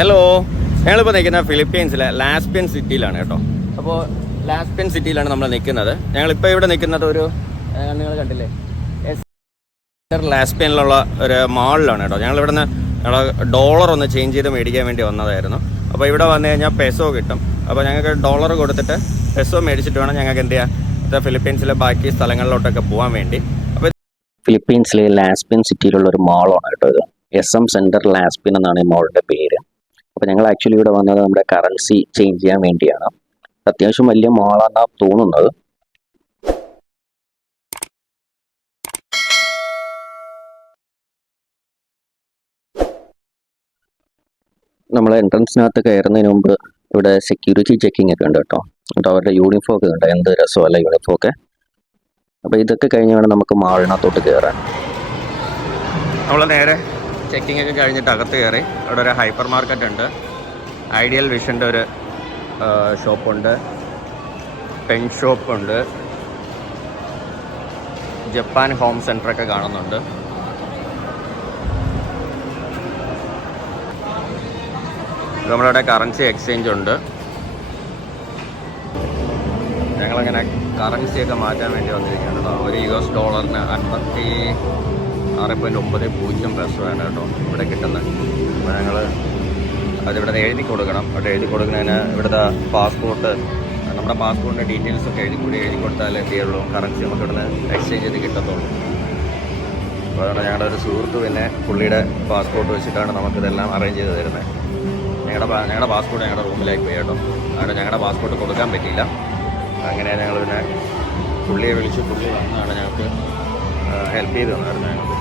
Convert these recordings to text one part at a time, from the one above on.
Hello ഞങ്ങളിപ്പോൾ നിൽക്കുന്ന ഫിലിപ്പീൻസിലെ ലാസ്പിയൻ സിറ്റിയിലാണ് കേട്ടോ. അപ്പോൾ ലാസ്പിയൻ സിറ്റിയിലാണ് നമ്മൾ നിൽക്കുന്നത്. ഞങ്ങളിപ്പോൾ ഇവിടെ നിൽക്കുന്നത് ഒരു നിങ്ങൾ കണ്ടില്ലേ? എസ് ലാസ്പിയനിലുള്ള ഒരു മാളിലാണ് കേട്ടോ. ഞങ്ങൾ ഇവിടെ നിന്ന് ഡോളർ ഒന്ന് ചേഞ്ച് ചെയ്ത് മേടിക്കാൻ വേണ്ടി വന്നതായിരുന്നു. അപ്പോൾ ഇവിടെ വന്നു കഴിഞ്ഞാൽ പെസോ കിട്ടും. അപ്പോൾ ഞങ്ങൾക്ക് ഡോളർ കൊടുത്തിട്ട് പെസോ മേടിച്ചിട്ട് വേണം ഞങ്ങൾക്ക് എന്ത് ചെയ്യാം? ഫിലിപ്പീൻസിലെ ബാക്കി സ്ഥലങ്ങളിലോട്ടൊക്കെ പോകാൻ വേണ്ടി. അപ്പോൾ ഫിലിപ്പീൻസിലെ ലാസ്പിൻ സിറ്റിയിലുള്ള ഒരു മാളാണ് കേട്ടോ ഇത്. എസ് എം സെന്റർ ലാസ്പിൻ എന്നാണ് ഈ മാളിന്റെ പേര്. അപ്പോൾ ഞങ്ങൾ ആക്ച്വലി ഇവിടെ വന്നത് നമ്മുടെ കറൻസി ചേഞ്ച് ചെയ്യാൻ വേണ്ടിയാണ്. അത്യാവശ്യം വലിയ മാളാണെന്നാണ് തോന്നുന്നത്. നമ്മൾ എൻട്രൻസിനകത്ത് കയറുന്നതിന് മുമ്പ് ഇവിടെ സെക്യൂരിറ്റി ചെക്കിംഗ് ഒക്കെ ഉണ്ട് കേട്ടോ. എന്നിട്ട് അവരുടെ യൂണിഫോം ഒക്കെ ഉണ്ട്. എന്ത് രസമല്ല യൂണിഫോം ഒക്കെ? അപ്പോൾ ഇതൊക്കെ കഴിഞ്ഞ് വേണം നമുക്ക് മാളിനകത്തോട്ട് കയറാൻ. നമ്മൾ നേരെ ചെക്കിംഗ് ഒക്കെ കഴിഞ്ഞിട്ട് അകത്ത് കയറി. അവിടെ ഒരു ഹൈപ്പർ മാർക്കറ്റ് ഉണ്ട്. ഐഡിയൽ വിഷന്റെ ഒരു ഷോപ്പുണ്ട് പെൻ ഷോപ്പുണ്ട് ജപ്പാൻ ഹോം സെന്ററൊക്കെ കാണുന്നുണ്ട്. നമ്മളിവിടെ കറൻസി എക്സ്ചേഞ്ച് ഉണ്ട്. ഞങ്ങളങ്ങനെ കറൻസിയൊക്കെ മാറ്റാൻ വേണ്ടി വന്നിരിക്കുകയാണ് ഒരു യു എസ് ഡോളറിന് അൻപത്തി ആറ് പോയിന്റ് ഒമ്പത് പൂജ്യം ആണ് കേട്ടോ ഇവിടെ കിട്ടുന്നത്. അപ്പോൾ ഞങ്ങൾ അതിവിടെ എഴുതി കൊടുക്കണം. അവിടെ എഴുതി കൊടുക്കുന്നതിന് ഇവിടുത്തെ പാസ്പോർട്ട് നമ്മുടെ പാസ്പോർട്ടിന്റെ ഡീറ്റെയിൽസ് ഒക്കെ എഴുതി കൂടി എഴുതി കൊടുത്താലേ എന്ത് ചെയ്യുള്ളൂ? കറൻസി നമുക്ക് ഇവിടുന്ന് എക്സ്ചേഞ്ച് ചെയ്ത് കിട്ടത്തുള്ളൂ. അപ്പോൾ അതുകൊണ്ട് ഞങ്ങളുടെ ഒരു സുഹൃത്ത് പിന്നെ പുള്ളിയുടെ പാസ്പോർട്ട് വെച്ചിട്ടാണ് നമുക്കിതെല്ലാം അറേഞ്ച് ചെയ്ത് തരുന്നത്. ഞങ്ങളുടെ ഞങ്ങളുടെ പാസ്പോർട്ട് ഞങ്ങളുടെ റൂമിലേക്ക് പോയി കേട്ടോ. അവിടെ ഞങ്ങളുടെ പാസ്പോർട്ട് കൊടുക്കാൻ പറ്റിയില്ല. അങ്ങനെ ഞങ്ങൾ പിന്നെ പുള്ളിയെ വിളിച്ച് പുള്ളി വന്നാണ് ഞങ്ങൾക്ക് ഹെൽപ്പ് ചെയ്ത് തന്നായിരുന്നു ഞങ്ങൾക്ക്.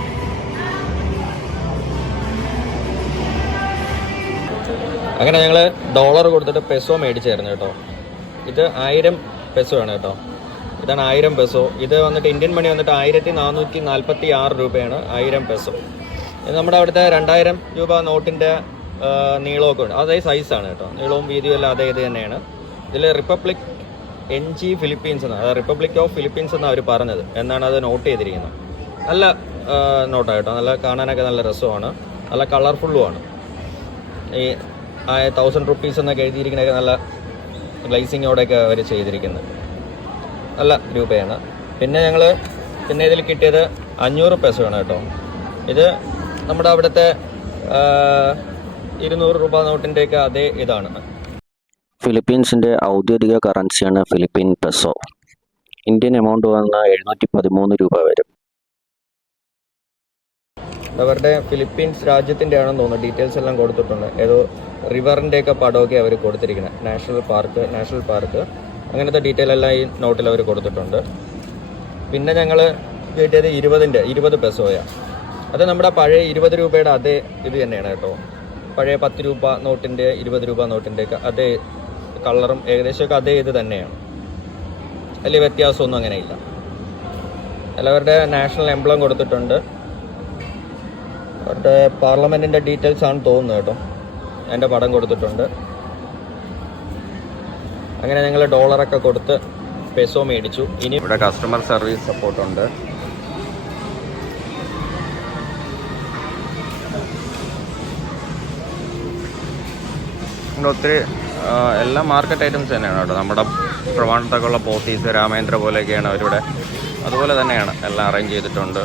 അങ്ങനെ ഞങ്ങൾ ഡോളർ കൊടുത്തിട്ട് പെസോ മേടിച്ചായിരുന്നു കേട്ടോ. ഇത് ആയിരം പെസോ ആണ് കേട്ടോ. ഇതാണ് ആയിരം പെസോ ഇത് വന്നിട്ട് ഇന്ത്യൻ മണി വന്നിട്ട് ആയിരത്തി നാനൂറ്റി നാൽപ്പത്തി ആറ് രൂപയാണ് ആയിരം പെസോ ഇത് നമ്മുടെ അവിടുത്തെ രണ്ടായിരം രൂപ നോട്ടിന്റെ നീളമൊക്കെ ഉണ്ട്. അതേ സൈസാണ് കേട്ടോ. നീളവും വീതിയും എല്ലാം അതേ ഇത് തന്നെയാണ്. ഇതിൽ റിപ്പബ്ലിക് എൻ ജി ഫിലിപ്പീൻസ് എന്നാണ് അതായത് റിപ്പബ്ലിക് ഓഫ് ഫിലിപ്പീൻസ് എന്നാണ് അവർ പറഞ്ഞത്. എന്നാണ് അത് നോട്ട് ചെയ്തിരിക്കുന്നത്. നല്ല നോട്ടാണ് കേട്ടോ. നല്ല കാണാനൊക്കെ നല്ല രസമാണ്. നല്ല കളർഫുള്ളുമാണ് ഈ തൗസൻഡ് റുപ്പീസ് എന്നൊക്കെ എഴുതിയിരിക്കണൊക്കെ നല്ല ഗ്ലൈസിങ്ങോടെയൊക്കെ അവർ ചെയ്തിരിക്കുന്നത്. നല്ല രൂപയാണ്. പിന്നെ ഞങ്ങൾ പിന്നെ ഇതിൽ കിട്ടിയത് അഞ്ഞൂറ് പെസോ വേണം കേട്ടോ. ഇത് നമ്മുടെ അവിടുത്തെ ആ, ഇരുന്നൂറ് രൂപ നോട്ടിന്റെയൊക്കെ അതേ ഇതാണ്. ഫിലിപ്പീൻസിന്റെ ഔദ്യോഗിക കറൻസിയാണ് ഫിലിപ്പീൻ പെസോ ഇന്ത്യൻ എമൗണ്ട് വന്ന എഴുന്നൂറ്റി പതിമൂന്ന് രൂപ വരും. അവരുടെ ഫിലിപ്പീൻസ് രാജ്യത്തിന്റെ ആണെന്ന് തോന്നുന്നു. ഡീറ്റെയിൽസ് എല്ലാം കൊടുത്തിട്ടുണ്ട്. ഏതോ റിവറിന്റെയൊക്കെ പടമൊക്കെ അവർ കൊടുത്തിരിക്കുന്നത് നാഷണൽ പാർക്ക് നാഷണൽ പാർക്ക് അങ്ങനത്തെ ഡീറ്റെയിൽ എല്ലാം ഈ നോട്ടിൽ അവർ കൊടുത്തിട്ടുണ്ട്. പിന്നെ ഞങ്ങൾ കിട്ടിയത് ഇരുപതിന്റെ ഇരുപത് പെസോയാണ് അത് നമ്മുടെ പഴയ ഇരുപത് രൂപയുടെ അതേ ഇത് തന്നെയാണ് കേട്ടോ. പഴയ പത്ത് രൂപ നോട്ടിന്റെ ഇരുപത് രൂപ നോട്ടിന്റെ ഒക്കെ അതേ കളറും ഏകദേശമൊക്കെ അതേ ഇത് തന്നെയാണ്. വലിയ വ്യത്യാസമൊന്നും അങ്ങനെയില്ല. എല്ലാവരുടെ നാഷണൽ എംബ്ലം കൊടുത്തിട്ടുണ്ട്. അവരുടെ പാർലമെന്റിന്റെ ഡീറ്റെയിൽസ് ആണ് തോന്നുന്നത് കേട്ടോ. എന്റെ പടം കൊടുത്തിട്ടുണ്ട്. അങ്ങനെ ഞങ്ങൾ ഡോളറൊക്കെ കൊടുത്ത് പെസോ മേടിച്ചു. ഇനി ഇവിടെ കസ്റ്റമർ സർവീസ് സപ്പോർട്ടുണ്ട് ഒത്തിരി എല്ലാ മാർക്കറ്റ് ഐറ്റംസ് തന്നെയാണ് കേട്ടോ. നമ്മുടെ ട്രിവാൻഡ്രത്തൊക്കെ ഉള്ള പോത്തീസ് രാമേന്ദ്ര പോലെയൊക്കെയാണ് അവരിവിടെ. അതുപോലെ തന്നെയാണ് എല്ലാം അറേഞ്ച് ചെയ്തിട്ടുണ്ട്.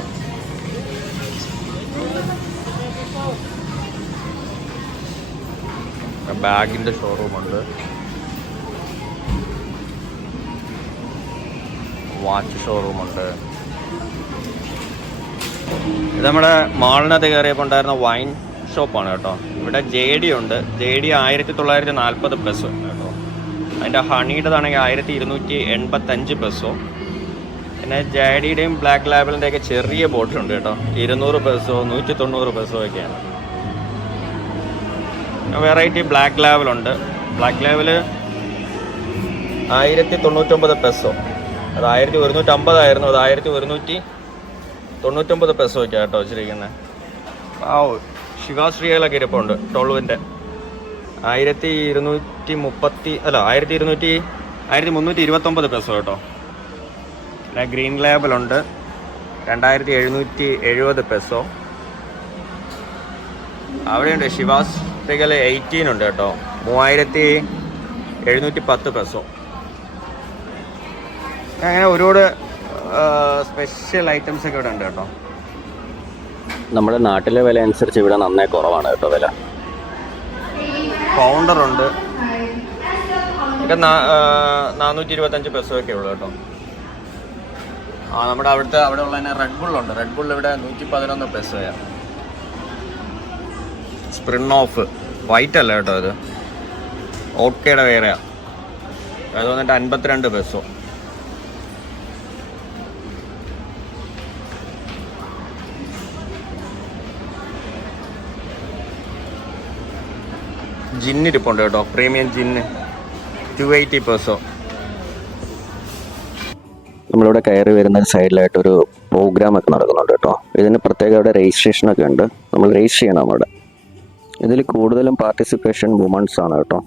ബാഗിന്റെ ഷോറൂമുണ്ട് വാച്ച് ഷോറൂമുണ്ട് ഇത് നമ്മുടെ മാളിനകത്ത് കയറിയപ്പോൾ ഉണ്ടായിരുന്ന വൈൻ ഷോപ്പാണ് കേട്ടോ. ഇവിടെ ജെ ഡി ഉണ്ട്. ജെ ഡി ആയിരത്തി തൊള്ളായിരത്തി നാൽപ്പത് പെസോ കേട്ടോ. അതിന്റെ ഹണിയുടേതാണെങ്കിൽ ആയിരത്തി ഇരുന്നൂറ്റി എൺപത്തഞ്ച് പെസോ പിന്നെ ജെ ഡിയുടെയും ബ്ലാക്ക് ലാബലിന്റെയൊക്കെ ചെറിയ ബോട്ടുണ്ട് കേട്ടോ. ഇരുന്നൂറ് പെസോ നൂറ്റി തൊണ്ണൂറ് പെസോ ഒക്കെയാണ്. വെറൈറ്റി ബ്ലാക്ക് ലാവലുണ്ട് ബ്ലാക്ക് ലാവൽ ആയിരത്തി തൊണ്ണൂറ്റൊമ്പത് പെസോ. അത് ആയിരത്തി ഒരുന്നൂറ്റമ്പതായിരുന്നു അത് ആയിരത്തി ഒരുന്നൂറ്റി തൊണ്ണൂറ്റൊമ്പത് പെസോ ഒക്കെ കേട്ടോ വെച്ചിരിക്കുന്നത് ആ ശിവാശ്രീകളൊക്കെ ഇരിപ്പുണ്ട്. ടോളുവിന്റെ ആയിരത്തി ഇരുന്നൂറ്റി മുപ്പത്തി അല്ല ആയിരത്തി ഇരുന്നൂറ്റി ആയിരത്തി മുന്നൂറ്റി ഇരുപത്തൊമ്പത് പെസോ കേട്ടോ. പിന്നെ ഗ്രീൻ ലേബലുണ്ട് രണ്ടായിരത്തി എഴുന്നൂറ്റി എഴുപത് പെസോ. അവിടെയുണ്ട് ശിവാസ്. പോർട്ടുഗൽ എയ്റ്റീൻ ഉണ്ട് കേട്ടോ. മൂവായിരത്തി എഴുന്നൂറ്റി പത്ത് പെസോ അങ്ങനെ ഒരുപാട് സ്പെഷ്യൽ ഐറ്റംസ് ഒക്കെ ഇവിടെ ഉണ്ട് കേട്ടോ. നമ്മുടെ നാട്ടിലെ വില അനുസരിച്ച് ഇവിടെ നന്നേ കുറവാണ് കേട്ടോ വില. കൗണ്ടർ ഉണ്ട്. നാനൂറ്റി ഇരുപത്തഞ്ച് പെസോ ഒക്കെ ഉള്ളു കേട്ടോ. ആ നമ്മുടെ അവിടുത്തെ അവിടെ ഉള്ള തന്നെ റെഡ് ബുള്ളുണ്ട് ഉണ്ട്. റെഡ് ഇവിടെ നൂറ്റി പതിനൊന്ന് പെസോയാണ് സ്പ്രിൻ ഓഫ് വൈറ്റ് അല്ല കേട്ടോ ഇത്. ഓക്കേടെ വേറെയാ. അത് വന്നിട്ട് അൻപത്തിരണ്ട് പെസോ ജിന്നിരിപ്പുണ്ട് കേട്ടോ. പ്രീമിയം ജിന്ന് ടു എയ്റ്റി പെസോ നമ്മളിവിടെ കയറി വരുന്ന സൈഡിലായിട്ടൊരു പ്രോഗ്രാം ഒക്കെ നടക്കുന്നുണ്ട് കേട്ടോ. ഇതിന് പ്രത്യേക ഇവിടെ രജിസ്ട്രേഷൻ ഒക്കെ ഉണ്ട്. നമ്മൾ രജിസ്റ്റർ ചെയ്യണം അവിടെ. ഇതിൽ കൂടുതലും പാർട്ടിസിപ്പേഷൻ വുമൺസ് ആണ് കേട്ടോ.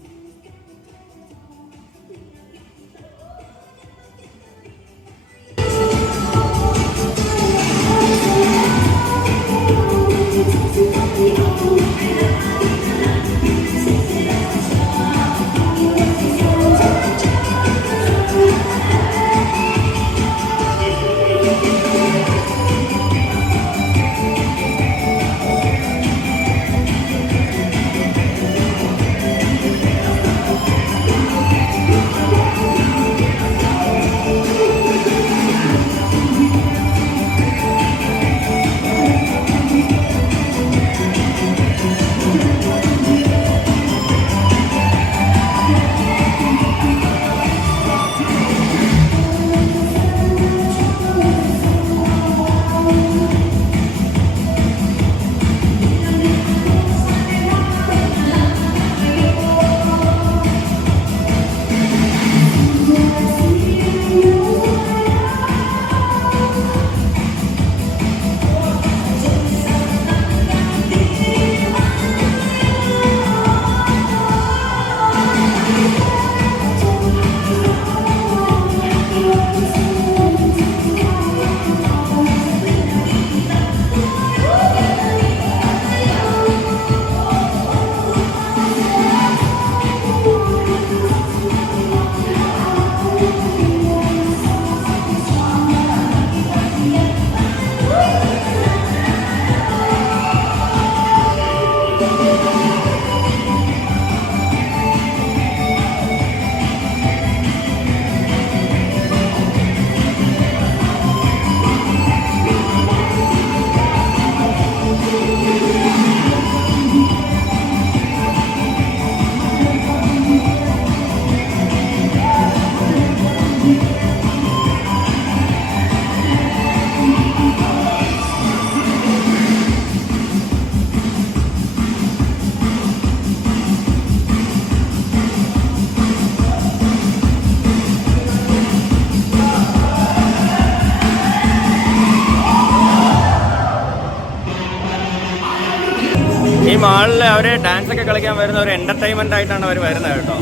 കളിക്കാൻ വരുന്ന ഒരു എന്റർടൈൻമെന്റ് ആയിട്ടാണ് അവർ വരുന്നത് കേട്ടോ.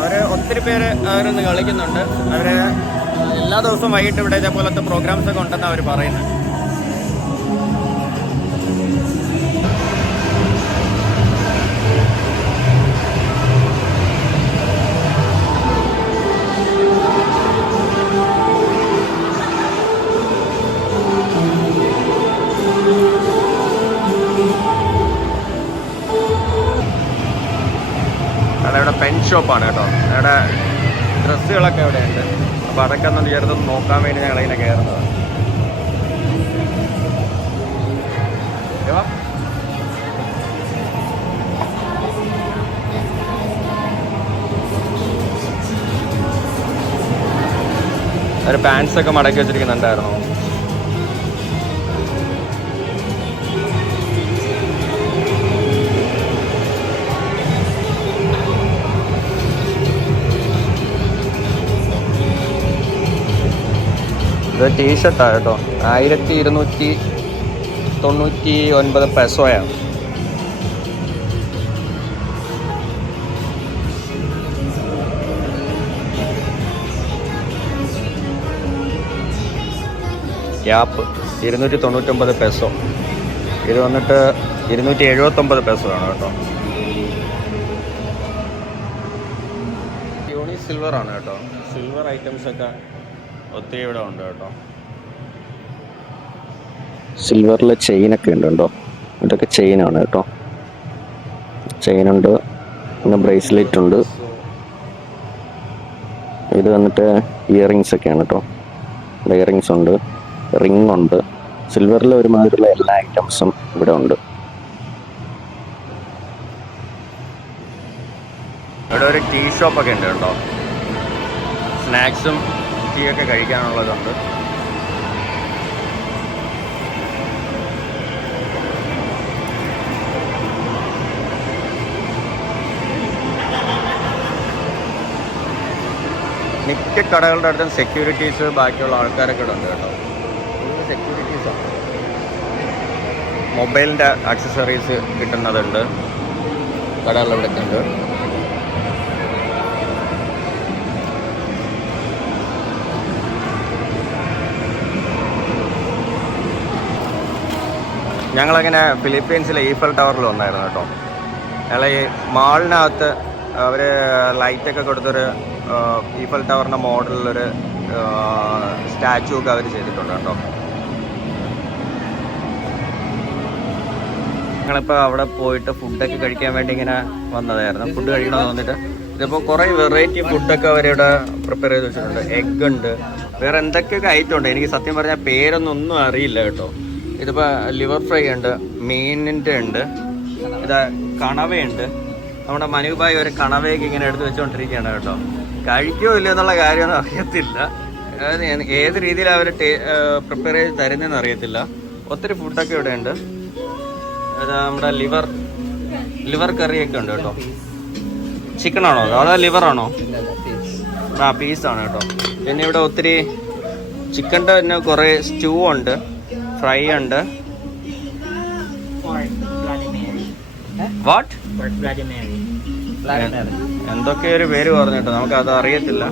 അവർ ഒത്തിരി പേര് അവരൊന്ന് കളിക്കുന്നുണ്ട്. അവർ എല്ലാ ദിവസവും വൈകിട്ട് ഇവിടെ ഇതേപോലത്തെ പ്രോഗ്രാംസ് ഒക്കെ ഉണ്ടെന്ന് അവർ പറയുന്നത്. ഇവിടെ പെൻ ഷോപ്പാണ് കേട്ടോ. ഇവിടെ ഡ്രസ്സുകളൊക്കെ ഇവിടെ ഉണ്ട് അപ്പോൾ അതൊക്കെ ഒന്ന് ചെറുതൊന്ന് നോക്കാൻ വേണ്ടി ഞങ്ങൾ ഇങ്ങനെ കയറുന്നത്. ഒരു പാൻസൊക്കെ മടക്കി വെച്ചിരിക്കുന്നുണ്ടായിരുന്നു. ഇത് ടീഷർട്ടാണ് കേട്ടോ. ആയിരത്തി ഇരുന്നൂറ്റി തൊണ്ണൂറ്റി ഒൻപത് പെസോയാണ് ക്യാപ്പ് ഇരുന്നൂറ്റി തൊണ്ണൂറ്റൊമ്പത് പെസോ ഇത് വന്നിട്ട് ഇരുന്നൂറ്റി എഴുപത്തൊമ്പത് പെസോ ആണ് കേട്ടോ. യൂണി സിൽവർ ആണ് കേട്ടോ. സിൽവർ ഐറ്റംസ് ഒക്കെ ഒത്തിരി ഇവിടെ ഉണ്ട് കേട്ടോ. സിൽവറിലെ ചെയിനൊക്കെ ഉണ്ട് കേട്ടോ ഇതൊക്കെ ചെയിനാണ് കേട്ടോ. ചെയിനുണ്ട് പിന്നെ ബ്രേസ്ലെറ്റ് ഉണ്ട്. ഇത് വന്നിട്ട് ഇയറിങ്സ് ഒക്കെയാണ് കേട്ടോ. ഇയറിങ്സ് ഉണ്ട്. റിംഗ് ഉണ്ട്. സിൽവറിൽ ഒരുമാതിരിയുള്ള എല്ലാ ഐറ്റംസും ഇവിടെ ഉണ്ട്. ഇവിടെ ഒരു ടീ ഷോപ്പ് ഒക്കെ ഉണ്ട് കേട്ടോ. സ്നാക്സും ഒക്കെ കഴിക്കാനുള്ളതുണ്ട്. മിക്ക കടകളുടെ അടുത്തും സെക്യൂരിറ്റീസ് ബാക്കിയുള്ള ആൾക്കാരൊക്കെ ഇവിടെ ഉണ്ട് കേട്ടോ സെക്യൂരിറ്റീസാണ് മൊബൈലിന്റെ ആക്സസറീസ് കിട്ടുന്നതുണ്ട്. കടകളുടെ കണ്ടു ഉണ്ട്. ഞങ്ങളങ്ങനെ ഫിലിപ്പീൻസിലെ ഈഫൽ ടവറിൽ വന്നായിരുന്നു കേട്ടോ. ഞങ്ങൾ ഈ മാളിനകത്ത് അവർ ലൈറ്റൊക്കെ കൊടുത്തൊരു ഈഫൽ ടവറിന്റെ മോഡലിലൊരു സ്റ്റാച്ചു ഒക്കെ അവർ ചെയ്തിട്ടുണ്ട് കേട്ടോ. ഞങ്ങളിപ്പോൾ അവിടെ പോയിട്ട് ഫുഡൊക്കെ കഴിക്കാൻ വേണ്ടി ഇങ്ങനെ വന്നതായിരുന്നു. ഫുഡ് കഴിക്കണമെന്ന് വന്നിട്ട് ഇതിപ്പോൾ കുറേ വെറൈറ്റി ഫുഡൊക്കെ അവരിവിടെ പ്രിപ്പയർ ചെയ്ത് വെച്ചിട്ടുണ്ട്. എഗ് ഉണ്ട്. വേറെ എന്തൊക്കെയൊക്കെ ഐറ്റം ഉണ്ട്? എനിക്ക് സത്യം പറഞ്ഞാൽ പേരൊന്നും ഒന്നും അറിയില്ല കേട്ടോ. ഇതിപ്പോൾ ലിവർ ഫ്രൈ ഉണ്ട് മീനിന്റെ ഉണ്ട് ഇത് കണവയുണ്ട്. നമ്മുടെ മനുഭായ് ഒരു കണവയൊക്കെ ഇങ്ങനെ എടുത്ത് വെച്ചുകൊണ്ടിരിക്കുകയാണ് കേട്ടോ. കഴിക്കോ ഇല്ല എന്നുള്ള കാര്യമൊന്നും അറിയത്തില്ല. ഏത് രീതിയിൽ അവർ പ്രിപ്പയർ ചെയ്ത് തരുന്നതെന്ന് അറിയത്തില്ല. ഒത്തിരി ഫുഡൊക്കെ ഇവിടെ ഉണ്ട്. നമ്മുടെ ലിവർ ലിവർ കറിയൊക്കെ ഉണ്ട് കേട്ടോ. ചിക്കൻ ആണോ അതോ ലിവർ ആണോ? ആ പീസാണ് കേട്ടോ. പിന്നെ ഇവിടെ ഒത്തിരി ചിക്കന്റെ തന്നെ കുറേ സ്റ്റൂ ഉണ്ട്. ഫ്രൈ ഉണ്ട്. വാട്ട്. എന്തൊക്കെ ഒരു പേര് പറഞ്ഞിട്ടോ നമുക്ക് അത് അറിയത്തില്ല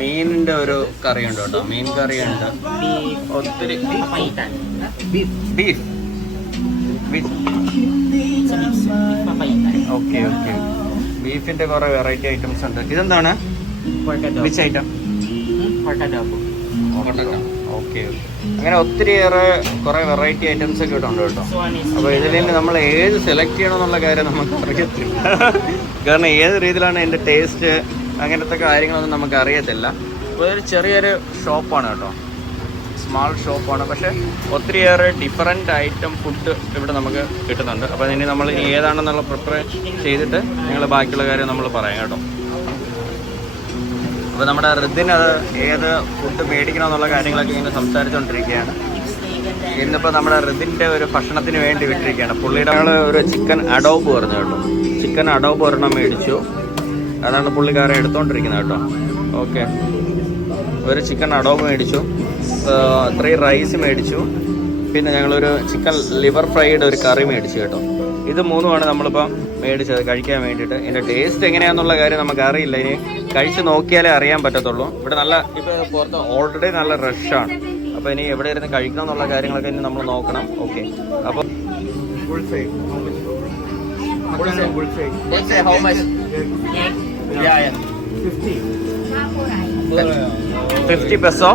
മീനിന്റെ ഒരു കറി ഉണ്ട് കേട്ടോ മീൻ കറി ഉണ്ട്. ഒത്തിരി. ബീഫ്. ഓക്കെ ഓക്കെ ബീഫിന്റെ കുറെ വെറൈറ്റി ഐറ്റംസ് ഉണ്ട് ഇതെന്താണ് ഐറ്റം Hmm? ഓക്കെ അങ്ങനെ ഒത്തിരിയേറെ കുറെ വെറൈറ്റി ഐറ്റംസ് ഒക്കെ ഉണ്ട് കേട്ടോ. അപ്പോൾ ഇതിൽ നിന്ന് നമ്മൾ ഏത് സെലക്ട് ചെയ്യണം എന്നുള്ള കാര്യം നമുക്ക് അറിയത്തില്ല. കാരണം ഏത് രീതിയിലാണ് എന്റെ ടേസ്റ്റ് അങ്ങനത്തെ കാര്യങ്ങളൊന്നും നമുക്ക് അറിയത്തില്ല. ഇതൊരു ചെറിയൊരു ഷോപ്പാണ് കേട്ടോ. സ്മാൾ ഷോപ്പാണ് പക്ഷേ ഒത്തിരിയേറെ ഡിഫറെന്റ് ഐറ്റം ഫുഡ് ഇവിടെ നമുക്ക് കിട്ടുന്നുണ്ട്. അപ്പോൾ ഇനി നമ്മൾ ഏതാണെന്നുള്ള പ്രിപ്പറേഷൻ ചെയ്തിട്ട് നിങ്ങൾ ബാക്കിയുള്ള കാര്യം നമ്മൾ പറയാം കേട്ടോ. അപ്പോൾ നമ്മുടെ റിദ്ദിന് അത് ഏത് ഫുഡ് മേടിക്കണം എന്നുള്ള കാര്യങ്ങളൊക്കെ ഇങ്ങനെ സംസാരിച്ചുകൊണ്ടിരിക്കുകയാണ് ഇന്നിപ്പോൾ നമ്മുടെ റിദ്ദിന്റെ ഒരു ഭക്ഷണത്തിന് വേണ്ടി വിട്ടിരിക്കുകയാണ്. പുള്ളിയുടെ ഒരു ചിക്കൻ അഡോബ് പറഞ്ഞു കേട്ടോ. ചിക്കൻ അഡോബ് ഒരെണ്ണം മേടിച്ചു. അതാണ് പുള്ളിക്കാരൻ എടുത്തുകൊണ്ടിരിക്കുന്നത് കേട്ടോ. ഓക്കെ ഒരു ചിക്കൻ അഡോബ് മേടിച്ചു. ത്രീ റൈസ് മേടിച്ചു. പിന്നെ ഞങ്ങളൊരു ചിക്കൻ ലിവർ ഫ്രൈഡ് ഒരു കറി മേടിച്ചു കേട്ടോ. ഇത് മൂന്നുമാണ് നമ്മളിപ്പോൾ മേടിച്ചത് കഴിക്കാൻ വേണ്ടിയിട്ട്. ഇതിന്റെ ടേസ്റ്റ് എങ്ങനെയാണെന്നുള്ള കാര്യം നമുക്കറിയില്ല. ഇനി കഴിച്ച് നോക്കിയാലേ അറിയാൻ പറ്റത്തുള്ളൂ. ഇവിടെ നല്ല ഇപ്പോൾ പുറത്ത് ഓൾറെഡി നല്ല റഷാണ് അപ്പോൾ ഇനി എവിടെ ഇരുന്ന് കഴിക്കണം എന്നുള്ള കാര്യങ്ങളൊക്കെ ഇനി നമ്മൾ നോക്കണം. ഓക്കെ അപ്പോൾ. ഫിഫ്റ്റി പെസോ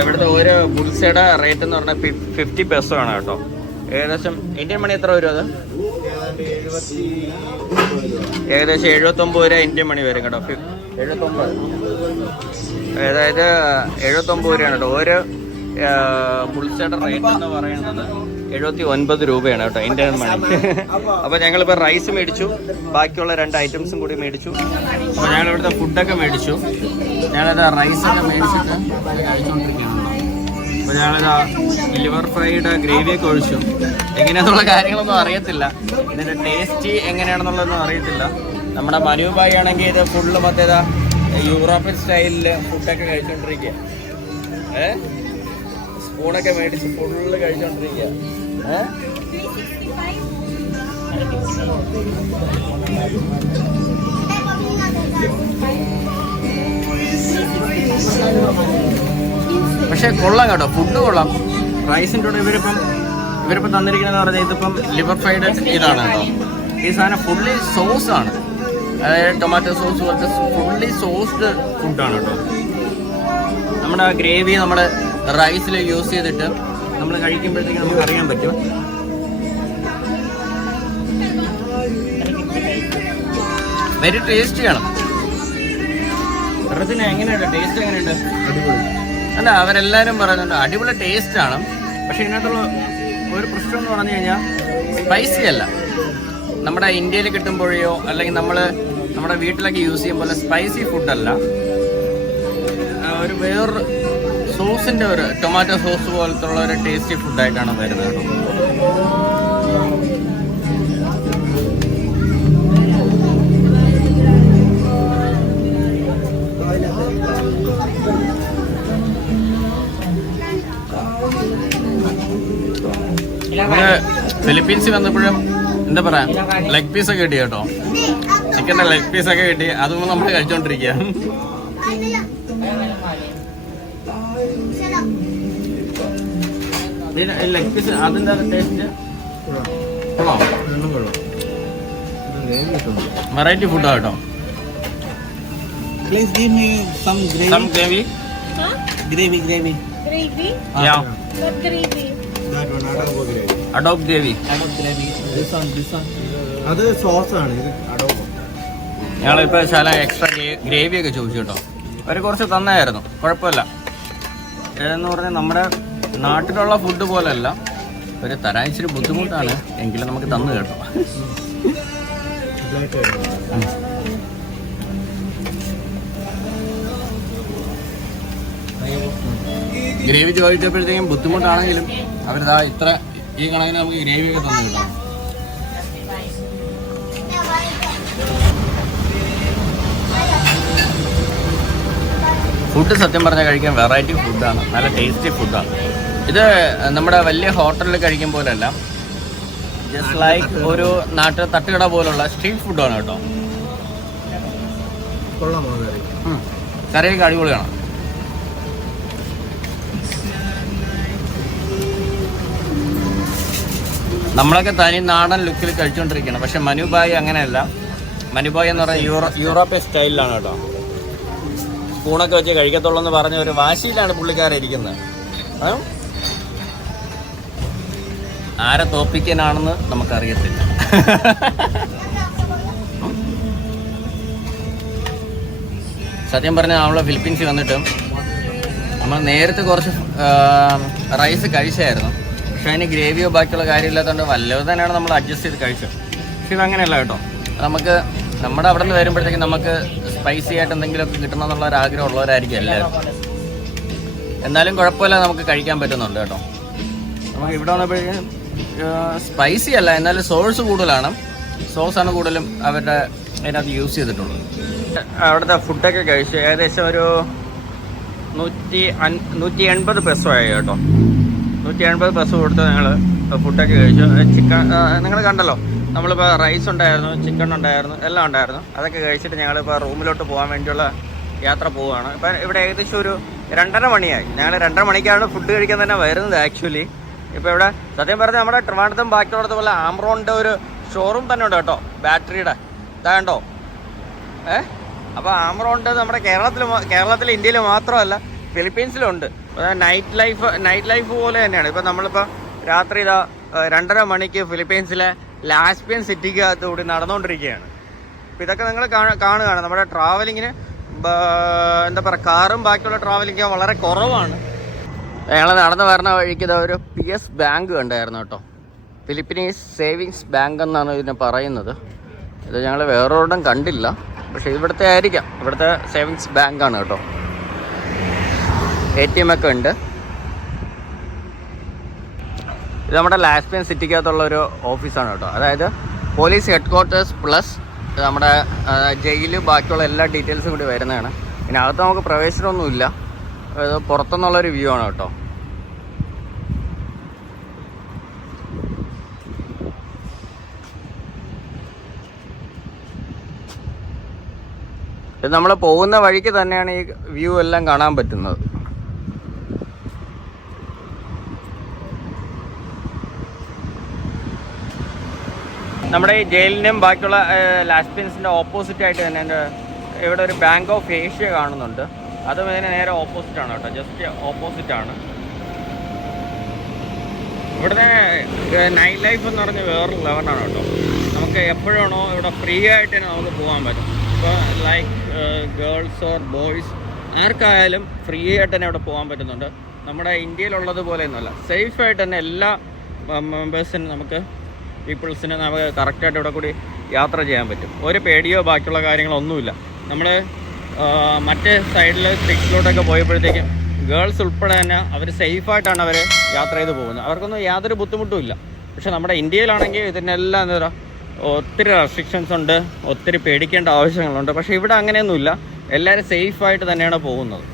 ഇവിടുത്തെ ഒരു ബുൾസയുടെ റേറ്റ് എന്ന് പറഞ്ഞാൽ ഫിഫ്റ്റി പെസോ ആണ് കേട്ടോ. ഏകദേശം ഇന്ത്യൻ മണി എത്ര വരും അത്? ഏകദേശം എഴുപത്തൊമ്പത് രൂപ ഇന്ത്യൻ മണി വരും കേട്ടോ. എഴുപത്തൊമ്പത് അതായത് എഴുപത്തൊമ്പത് രൂപയാണ് കേട്ടോ. ഒരു ബുൾസയുടെ റേറ്റ് എന്ന് പറയുന്നത് എഴുപത്തി ഒൻപത് രൂപയാണ് കേട്ടോ ഇന്ത്യൻ മണി. അപ്പോൾ ഞങ്ങളിപ്പോൾ റൈസ് മേടിച്ചു. ബാക്കിയുള്ള രണ്ട് ഐറ്റംസും കൂടി മേടിച്ചു. അപ്പോൾ ഞങ്ങൾ ഇവിടുത്തെ ഫുഡൊക്കെ മേടിച്ചു. ഞങ്ങളിവിടെ റൈസൊക്കെ മേടിച്ചിട്ട് കഴിച്ചുകൊണ്ടിരിക്കുകയാണ് അപ്പോൾ ഞങ്ങളിതാ ലിവർ ഫ്രൈഡ് ഗ്രേവിയൊക്കെ ഒഴിച്ചു. എങ്ങനെയാണെന്നുള്ള കാര്യങ്ങളൊന്നും അറിയത്തില്ല. ഇതിന്റെ ടേസ്റ്റ് എങ്ങനെയാണെന്നുള്ളതൊന്നും അറിയത്തില്ല. നമ്മുടെ മനുഭായി ആണെങ്കിൽ ഇത് ഫുള്ള് മറ്റേതാ യൂറോപ്യൻ സ്റ്റൈലിൽ ഫുഡൊക്കെ കഴിച്ചുകൊണ്ടിരിക്കുക ഏ? സ്പൂണൊക്കെ മേടിച്ച് ഫുള്ള് കഴിച്ചുകൊണ്ടിരിക്കുക ഏ? പക്ഷെ കൊള്ളാം കേട്ടോ. ഫുഡ് കൊള്ളാം. റൈസിന്റെ കൂടെ ഇവരിപ്പം ഇവരിപ്പം തന്നിരിക്കുന്നത് പറഞ്ഞാൽ ഇതിപ്പം ലിവർ ഫ്രൈഡ് ഇതാണ് കേട്ടോ. ഈ സാധനം ഫുള്ളി സോസ് ആണ്. അതായത് ടൊമാറ്റോ സോസ് പോലത്തെ ഫുള്ളി സോസ്ഡ് ഫുഡാണ് കേട്ടോ. നമ്മുടെ ഗ്രേവി നമ്മൾ റൈസിൽ യൂസ് ചെയ്തിട്ട് നമ്മൾ കഴിക്കുമ്പോഴത്തേക്ക് നമുക്ക് അറിയാൻ പറ്റും. വെരി ടേസ്റ്റിയാണ് വെറുതെ എങ്ങനെയുണ്ട്? ടേസ്റ്റ് എങ്ങനെയുണ്ട്? അല്ല അവരെല്ലാവരും പറയുന്നുണ്ട് അടിപൊളി ടേസ്റ്റ് ആണ്. പക്ഷെ ഇതിനകത്തുള്ള ഒരു പ്രശ്നം എന്ന് പറഞ്ഞു കഴിഞ്ഞാൽ സ്പൈസി അല്ല. നമ്മുടെ ഇന്ത്യയിൽ കിട്ടുമ്പോഴെയോ അല്ലെങ്കിൽ നമ്മൾ നമ്മുടെ വീട്ടിലൊക്കെ യൂസ് ചെയ്യുമ്പോൾ സ്പൈസി ഫുഡല്ല ഒരു വേറൊരു സോസിന്റെ ഒരു ടൊമാറ്റോ സോസ് പോലത്തുള്ള ഒരു ടേസ്റ്റി ഫുഡായിട്ടാണ് വരുന്നത് ഫിലിപ്പീൻസിൽ വന്നപ്പോഴും എന്താ പറയാ ലെഗ് പീസ് ഒക്കെ കിട്ടി കേട്ടോ ചിക്കന്റെ ലെഗ് പീസ് ഒക്കെ കിട്ടി അതും നമ്മൾ കഴിച്ചോണ്ടിരിക്കുക ലെഗ് പീസ് അതിന്റെ ടേസ്റ്റ് വെറൈറ്റി ഫുഡാ കേട്ടോ Please give me some gravy. Some gravy Huh? Gravy, gravy. Gravy? Yeah What gravy? That one, adobo gravy. Adobo gravy. അത് സോസ് ആണ് ഇത് അഡോബോ ഞങ്ങളിപ്പോൾ ശാല എക്സ്ട്രാ ഗ്രേവി ഒക്കെ ചോദിച്ചു കേട്ടോ. അവർ കുറച്ച് തന്നായിരുന്നു കുഴപ്പമില്ല. എന്ന് പറഞ്ഞാൽ നമ്മുടെ നാട്ടിലുള്ള ഫുഡ് പോലെയല്ല. ഒരു തരാൻ ഇച്ചിരി ബുദ്ധിമുട്ടാണ് എങ്കിലും നമുക്ക് തന്നു കേട്ടോ. ഗ്രേവി ചോദിച്ചപ്പോഴത്തേക്കും ബുദ്ധിമുട്ടാണെങ്കിലും അവരിതാ ഇത്ര ഈ കണക്കിന് നമുക്ക് ഗ്രേവി ഒക്കെ തന്നു കിട്ടാം. ഫുഡ് സത്യം പറഞ്ഞാൽ കഴിക്കാൻ വെറൈറ്റി ഫുഡാണ് നല്ല ടേസ്റ്റി ഫുഡാണ് ഇത് നമ്മുടെ വലിയ ഹോട്ടലിൽ കഴിക്കും പോലെയല്ല ജസ്റ്റ് ലൈക്ക് ഒരു നാട്ടിൽ തട്ടുകട പോലുള്ള സ്ട്രീറ്റ് ഫുഡാണ് കേട്ടോ. കറിയൊക്കെ അടിപൊളിയാണ്. നമ്മളൊക്കെ തനി നാടൻ ലുക്കിൽ കഴിച്ചുകൊണ്ടിരിക്കുകയാണ് പക്ഷെ മനുബായി അങ്ങനെയല്ല. മനുബായി എന്ന് പറഞ്ഞാൽ യൂറോ യൂറോപ്യൻ സ്റ്റൈലിലാണ് കേട്ടോ. സ്പൂണൊക്കെ വെച്ച് കഴിക്കത്തുള്ളൂ എന്ന് പറഞ്ഞ ഒരു വാശിയിലാണ് പുള്ളിക്കാരൻ ഇരിക്കുന്നത്. ആരെ തോപ്പിക്കാനാണെന്ന് നമുക്കറിയത്തില്ല. സത്യം പറഞ്ഞാൽ നമ്മളെ ഫിലിപ്പീൻസിൽ വന്നിട്ട് നമ്മൾ നേരത്തെ കുറച്ച് റൈസ് കഴിച്ചായിരുന്നു. പക്ഷെ അതിന് ഗ്രേവിയോ ബാക്കിയുള്ള കാര്യമില്ലാത്തതുകൊണ്ട് വല്ലതും തന്നെയാണ് നമ്മൾ അഡ്ജസ്റ്റ് ചെയ്ത് കഴിച്ചത്. പക്ഷെ ഇതങ്ങനെയല്ല കേട്ടോ. നമുക്ക് നമ്മുടെ അവിടെ നിന്ന് വരുമ്പോഴത്തേക്കും നമുക്ക് സ്പൈസി ആയിട്ട് എന്തെങ്കിലുമൊക്കെ കിട്ടണം എന്നുള്ള ഒരു ആഗ്രഹം ഉള്ളവരായിരിക്കും എല്ലാവരും. എന്നാലും കുഴപ്പമില്ല നമുക്ക് കഴിക്കാൻ പറ്റുന്നുണ്ട് കേട്ടോ. നമുക്ക് ഇവിടെ വന്നപ്പോഴേക്കും സ്പൈസി അല്ല എന്നാലും സോഴ്സ് കൂടുതലാണ്. സോസാണ് കൂടുതലും അവരുടെ അതിനകത്ത് യൂസ് ചെയ്തിട്ടുള്ളത്. അവിടുത്തെ ഫുഡൊക്കെ കഴിച്ച് ഏകദേശം ഒരു നൂറ്റി നൂറ്റി എൺപത് പെസോ ആയി കേട്ടോ. നൂറ്റി എൺപത് ബസ് കൊടുത്ത് ഞങ്ങൾ ഫുഡൊക്കെ കഴിച്ചു. ചിക്കൻ നിങ്ങൾ കണ്ടല്ലോ. നമ്മളിപ്പോൾ റൈസ് ഉണ്ടായിരുന്നു ചിക്കൻ ഉണ്ടായിരുന്നു എല്ലാം ഉണ്ടായിരുന്നു. അതൊക്കെ കഴിച്ചിട്ട് ഞങ്ങളിപ്പോൾ റൂമിലോട്ട് പോകാൻ വേണ്ടിയുള്ള യാത്ര പോവുകയാണ്. ഇപ്പം ഇവിടെ ഏകദേശം ഒരു രണ്ടര മണിയായി. ഞങ്ങൾ രണ്ടര മണിക്കാണ് ഫുഡ് കഴിക്കാൻ തന്നെ വരുന്നത് ആക്ച്വലി ഇപ്പോൾ ഇവിടെ സത്യം പറഞ്ഞാൽ നമ്മുടെ ട്രിവാണ്ടത്തും ബാക്കിയുള്ളത് പോലെ ആംറോണിന്റെ ഒരു ഷോറൂം തന്നെ ഉണ്ട് കേട്ടോ ബാറ്ററിയുടെ. ഇതാണ്ടോ ഏ? അപ്പോൾ ആംറോണിന്റെ നമ്മുടെ കേരളത്തിൽ കേരളത്തിൽ ഇന്ത്യയിൽ മാത്രമല്ല ഫിലിപ്പീൻസിലുണ്ട് നൈറ്റ് ലൈഫ് നൈറ്റ് ലൈഫ് പോലെ തന്നെയാണ്. ഇപ്പം നമ്മളിപ്പോൾ രാത്രി ഇതാ രണ്ടര മണിക്ക് ഫിലിപ്പീൻസിലെ ലാസ്പിയൻ സിറ്റിക്കകത്ത് കൂടി നടന്നുകൊണ്ടിരിക്കുകയാണ് അപ്പോൾ ഇതൊക്കെ നിങ്ങൾ കാണുകയാണ്. നമ്മുടെ ട്രാവലിങ്ങിന് എന്താ പറയുക കാറും ബാക്കിയുള്ള ട്രാവലിംഗ് വളരെ കുറവാണ്. ഞങ്ങൾ നടന്നു വരുന്ന വഴിക്ക് ഇതാ ഒരു പി എസ് ബാങ്ക് കണ്ടായിരുന്നു കേട്ടോ. ഫിലിപ്പീനീസ് സേവിങ്സ് ബാങ്ക് എന്നാണ് ഇതിനെ പറയുന്നത്. ഇത് ഞങ്ങൾ വേറൊരിടം കണ്ടില്ല. പക്ഷേ ഇവിടുത്തെ ആയിരിക്കാം. ഇവിടുത്തെ സേവിങ്സ് ബാങ്കാണ് കേട്ടോ. എ ടി എം ഒക്കെ ഉണ്ട്. ഇത് നമ്മുടെ ലാസ്പിയൻ സിറ്റിക്കകത്തുള്ള ഒരു ഓഫീസാണ് കേട്ടോ. അതായത് പോലീസ് ഹെഡ് ക്വാർട്ടേഴ്സ് പ്ലസ് നമ്മുടെ ജയിൽ ബാക്കിയുള്ള എല്ലാ ഡീറ്റെയിൽസും കൂടി വരുന്നതാണ്. ഇതിനകത്ത് നമുക്ക് പ്രവേശനമൊന്നുമില്ല. ഇത് പുറത്തുനിന്നുള്ളൊരു വ്യൂ ആണ് കേട്ടോ. ഇത് നമ്മൾ പോകുന്ന വഴിക്ക് തന്നെയാണ് ഈ വ്യൂ എല്ലാം കാണാൻ പറ്റുന്നത്. നമ്മുടെ ഈ ജയിലിനും ബാക്കിയുള്ള ലാസ്പിൻസിന്റെ ഓപ്പോസിറ്റ് ആയിട്ട് തന്നെ എന്റെ ഇവിടെ ഒരു ബാങ്ക് ഓഫ് ഏഷ്യ കാണുന്നുണ്ട്. അതും ഇതിന് നേരെ ഓപ്പോസിറ്റ് ആണ് കേട്ടോ. ജസ്റ്റ് ഓപ്പോസിറ്റ് ആണ്. ഇവിടുത്തെ നൈറ്റ് ലൈഫ് എന്ന് പറഞ്ഞ വേറെ ലെവലാണ് കേട്ടോ. നമുക്ക് എപ്പോഴാണോ ഇവിടെ ഫ്രീ ആയിട്ട് തന്നെ നമുക്ക് പോകാൻ പറ്റും. ഇപ്പോൾ ലൈക്ക് ഗേൾസ് ഓർ ബോയ്സ് ആർക്കായാലും ഫ്രീ ആയിട്ട് തന്നെ ഇവിടെ പോകാൻ പറ്റുന്നുണ്ട്. നമ്മുടെ ഇന്ത്യയിലുള്ളത് സേഫ് ആയിട്ട് തന്നെ എല്ലാ മെമ്പേഴ്സിനും നമുക്ക് പീപ്പിൾസിന് നമുക്ക് കറക്റ്റായിട്ട് ഇവിടെ കൂടി യാത്ര ചെയ്യാൻ പറ്റും. ഒരു പേടിയോ ബാക്കിയുള്ള കാര്യങ്ങളൊന്നുമില്ല. നമ്മൾ മറ്റേ സൈഡിൽ സ്റ്റിക്സിലോട്ടൊക്കെ പോയപ്പോഴത്തേക്കും ഗേൾസ് ഉൾപ്പെടെ തന്നെ അവർ സേഫായിട്ടാണ് അവർ യാത്ര ചെയ്ത് പോകുന്നത്. അവർക്കൊന്നും യാതൊരു ബുദ്ധിമുട്ടും ഇല്ല. പക്ഷെ നമ്മുടെ ഇന്ത്യയിലാണെങ്കിൽ ഇതിനെല്ലാം എന്താ പറയുക ഒത്തിരി റെസ്ട്രിക്ഷൻസ് ഉണ്ട് ഒത്തിരി പേടിക്കേണ്ട ആവശ്യങ്ങളുണ്ട്. പക്ഷേ ഇവിടെ അങ്ങനെയൊന്നുമില്ല. എല്ലാവരും സേഫായിട്ട് തന്നെയാണ് പോകുന്നത്.